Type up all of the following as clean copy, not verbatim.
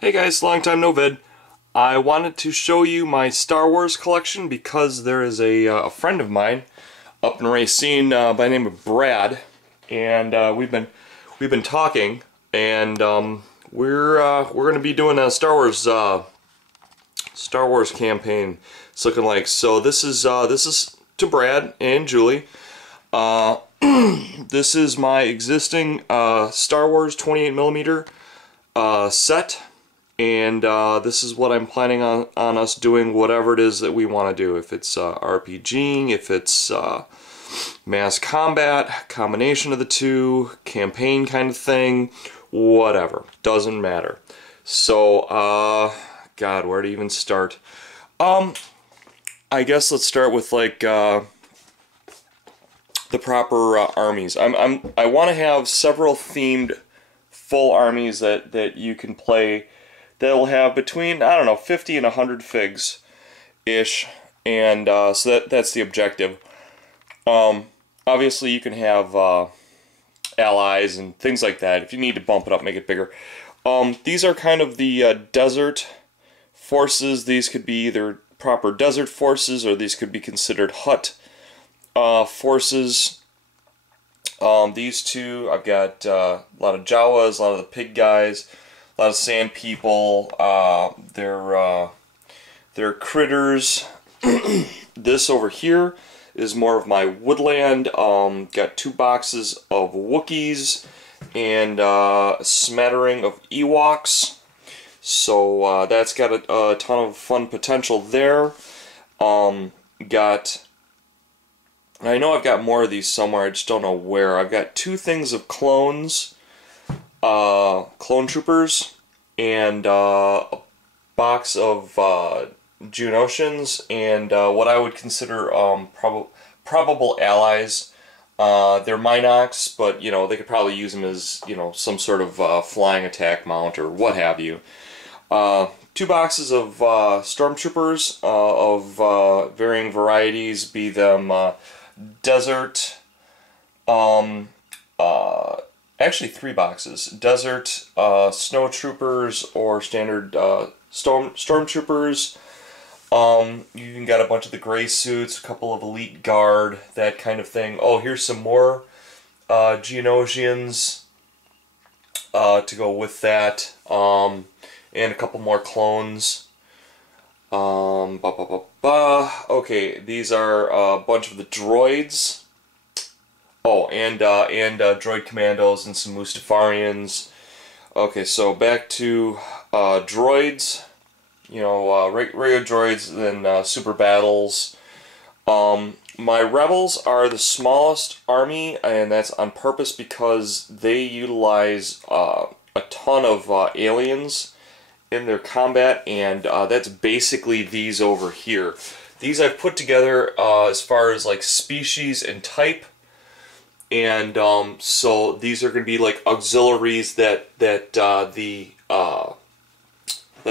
Hey guys, long time no vid. I wanted to show you my Star Wars collection because there is a friend of mine up in Racine by the name of Brad, and we've been talking, and we're going to be doing a Star Wars campaign. It's looking like so. This is to Brad and Julie. This is my existing Star Wars 28mm set. And this is what I'm planning on us doing, whatever it is that we want to do. If it's RPGing, if it's mass combat, combination of the two, campaign kind of thing, whatever. Doesn't matter. So, God, where to even start? I guess let's start with like the proper armies. I want to have several themed full armies that you can play. That'll have between, I don't know, 50 and 100 figs ish, and so that's the objective. Obviously you can have allies and things like that. If you need to bump it up, make it bigger. These are kind of the desert forces. These could be either proper desert forces, or these could be considered hut forces. These two, I've got a lot of Jawas, a lot of the pig guys, a lot of sand people. They're critters. This over here is more of my woodland. Got 2 boxes of Wookiees and a smattering of Ewoks. So that's got a ton of fun potential there. I know I've got more of these somewhere, I just don't know where. I've got 2 things of clones, clone troopers, and a box of Geonosians, and what I would consider probable allies. They're Minox, but you know, they could probably use them as, you know, some sort of flying attack mount or what have you. 2 boxes of stormtroopers of varying varieties, be them desert, actually 3 boxes. Desert, snow troopers, or standard stormtroopers. You even got a bunch of the gray suits, a couple of elite guard, that kind of thing. Oh, here's some more Geonosians to go with that, and a couple more clones. Okay, these are a bunch of the droids. Oh, and droid commandos and some Mustafarians. Okay, so back to droids. You know, regular droids, then super battles. My rebels are the smallest army, and that's on purpose because they utilize a ton of aliens in their combat, and that's basically these over here. These I've put together as far as like species and type, and so these are going to be like auxiliaries that the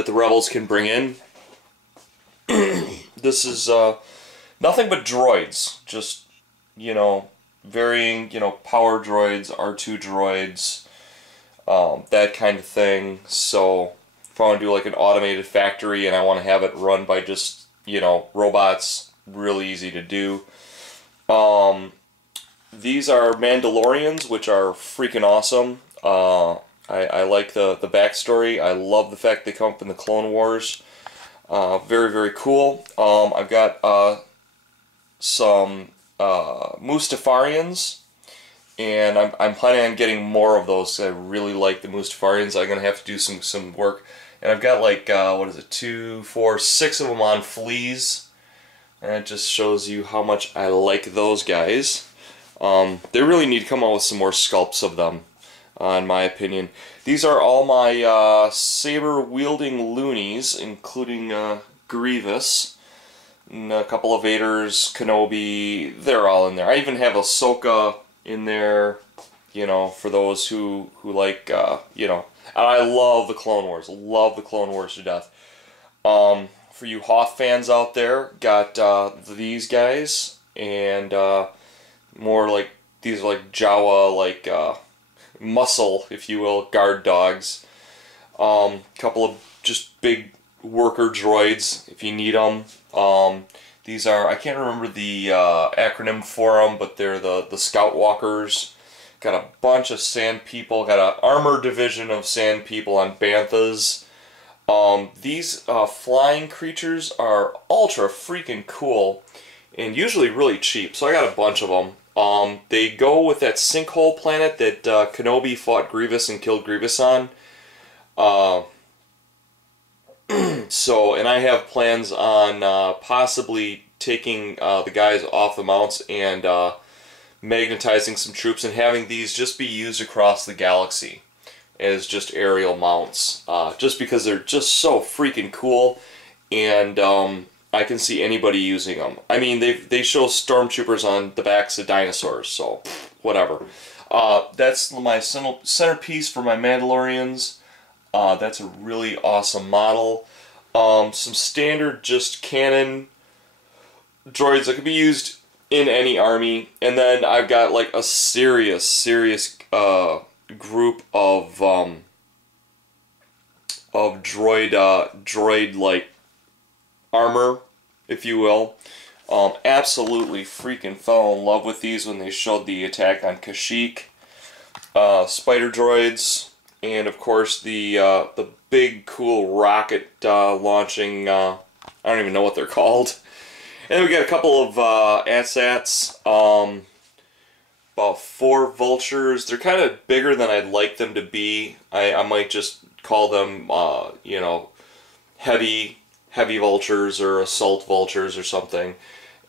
rebels can bring in. This is nothing but droids, just, you know, varying, you know, power droids, R2 droids, that kind of thing. So if I want to do like an automated factory and I want to have it run by just, you know, robots, really easy to do. These are Mandalorians, which are freaking awesome. I like the backstory. I love the fact they come up in the Clone Wars. Very, very cool. I've got some Mustafarians, and I'm planning on getting more of those. I really like the Mustafarians. I'm going to have to do some work. And I've got like, what is it, 2, 4, 6 of them on fleas. And it just shows you how much I like those guys. They really need to come out with some more sculpts of them, in my opinion. These are all my saber-wielding loonies, including Grievous, and a couple of Vaders, Kenobi. They're all in there. I even have Ahsoka in there, you know, for those who like, you know. And I love the Clone Wars. Love the Clone Wars to death. For you Hoth fans out there, got these guys, and more like, these are like Jawa, like muscle, if you will, guard dogs. Couple of just big worker droids if you need them. These are, I can't remember the acronym for them, but they're the Scout Walkers. Got a bunch of sand people. Got an armor division of sand people on Banthas. These flying creatures are ultra freaking cool and usually really cheap, so I got a bunch of them. They go with that sinkhole planet that Kenobi fought Grievous and killed Grievous on. So, and I have plans on possibly taking the guys off the mounts and magnetizing some troops and having these just be used across the galaxy as just aerial mounts, just because they're just so freaking cool, and I can see anybody using them. I mean, they show stormtroopers on the backs of dinosaurs, so whatever. That's my centerpiece for my Mandalorians. That's a really awesome model. Some standard just cannon droids that could be used in any army, and then I've got like a serious group of droid like armor, if you will. Absolutely freaking fell in love with these when they showed the attack on Kashyyyk. Spider droids, and of course the big cool rocket launching. I don't even know what they're called. And we got a couple of AT-SATs. About 4 vultures. They're kind of bigger than I'd like them to be. I might just call them, you know, heavy vultures or assault vultures or something.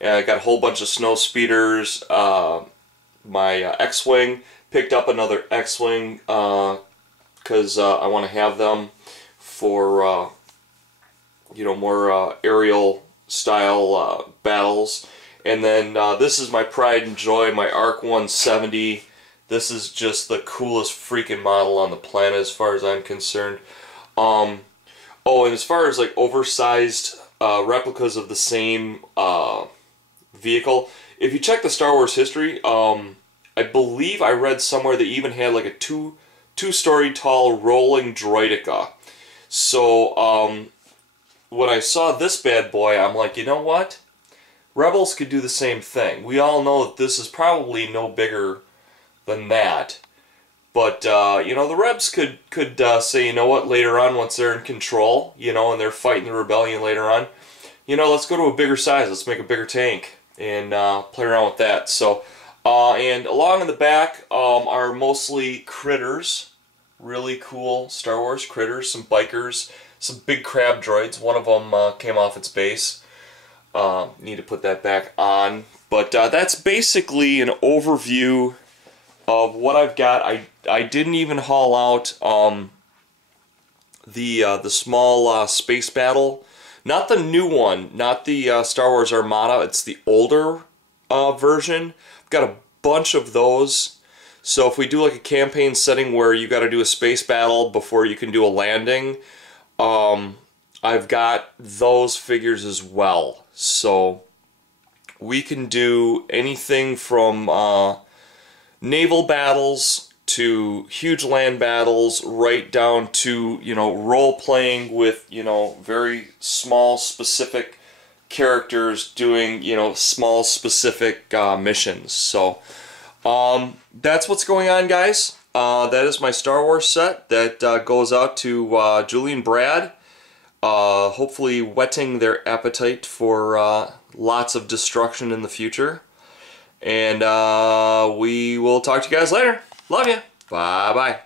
And I got a whole bunch of snow speeders. My X-Wing, picked up another X-Wing because I want to have them for, you know, more aerial style battles. And then this is my pride and joy, my ARC 170. This is just the coolest freaking model on the planet as far as I'm concerned. Oh, and as far as like oversized replicas of the same vehicle, if you check the Star Wars history, I believe I read somewhere they even had like a two-story tall rolling droideka. So when I saw this bad boy, I'm like, you know what? Rebels could do the same thing. We all know that this is probably no bigger than that. But, you know, the Rebs could say, you know what, later on, once they're in control, you know, and they're fighting the rebellion later on, you know, let's go to a bigger size. Let's make a bigger tank and play around with that. So, and along in the back are mostly critters. Really cool Star Wars critters, some bikers, some big crab droids. One of them came off its base. Need to put that back on. But that's basically an overview of what I've got. I didn't even haul out the small space battle. Not the new one, not the Star Wars Armada. It's the older version. I've got a bunch of those. So if we do like a campaign setting where you got to do a space battle before you can do a landing, I've got those figures as well. So we can do anything from naval battles to huge land battles, right down to, you know, role-playing with, you know, very small specific characters doing, you know, small specific missions. So that's what's going on, guys. That is my Star Wars set that goes out to Julie and Brad, hopefully whetting their appetite for lots of destruction in the future. And we will talk to you guys later. Love you. Bye-bye.